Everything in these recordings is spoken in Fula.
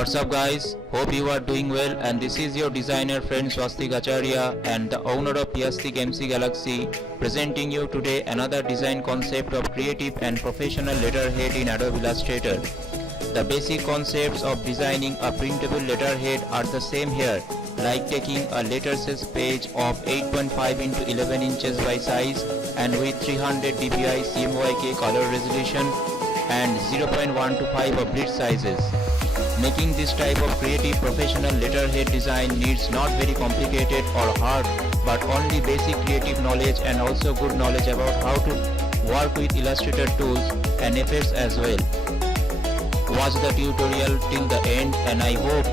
What's up guys, hope you are doing well, and this is your designer friend Swastick Acharya and the owner of PSC Galaxy, presenting you today another design concept of creative and professional letterhead in Adobe Illustrator. The basic concepts of designing a printable letterhead are the same here, like taking a letter size page of 8.5 into 11 inches by size and with 300 DPI CMYK color resolution and 0.125 of grid sizes. Making this type of creative professional letterhead design needs not very complicated or hard, but only basic creative knowledge and also good knowledge about how to work with Illustrator tools and effects as well. Watch the tutorial till the end, and I hope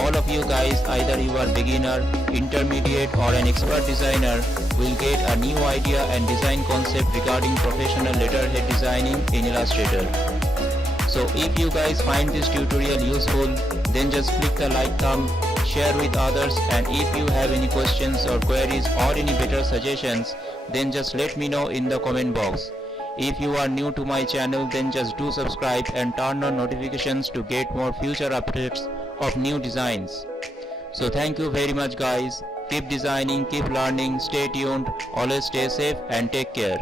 all of you guys, either you are beginner, intermediate or an expert designer, will get a new idea and design concept regarding professional letterhead designing in Illustrator. So if you guys find this tutorial useful, then just click the like thumb, share with others, and if you have any questions or queries or any better suggestions, then just let me know in the comment box. If you are new to my channel, then just do subscribe and turn on notifications to get more future updates of new designs. So thank you very much guys. Keep designing, keep learning, stay tuned, always stay safe and take care.